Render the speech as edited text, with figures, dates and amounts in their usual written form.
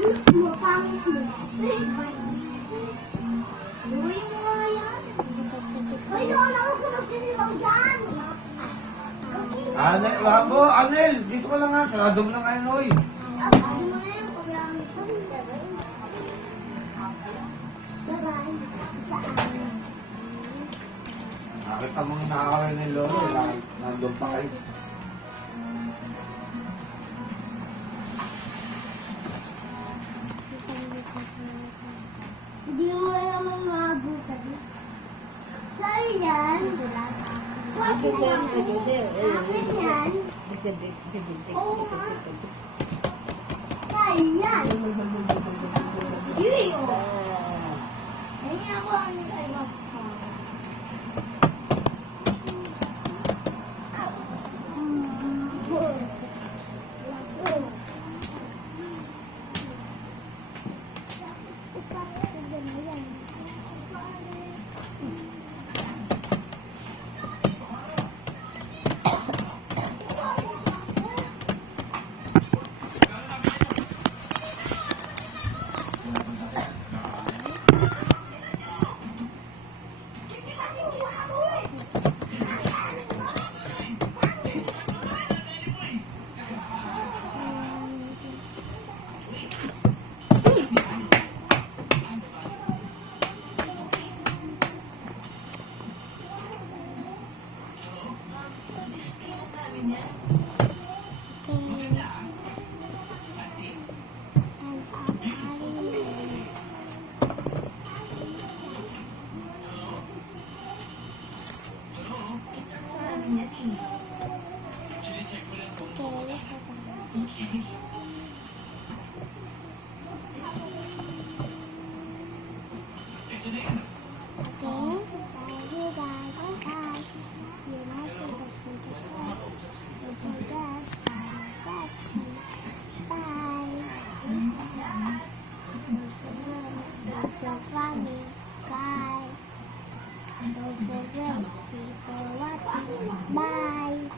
Mapangit mo. Uy mo nga yan. Uy, nakalawag ko na sinilaw dyan. Anel, Ramo, Anel, dito ka lang ha. Sarado mo lang kayo, Noy. Ano mo na yan? Paglaan mo siya. Bye-bye. Saan? Nakita mong nakakawin ng lolo. Nandun pa kayo. Hindi mo alam ang mga butas. Sa'yo yan. Akin yan. Akin yan. Oo nga. Sa'yo yan. Yui, oh. Hindi ako ang sa'yo. Don't forget, see for watching. Bye.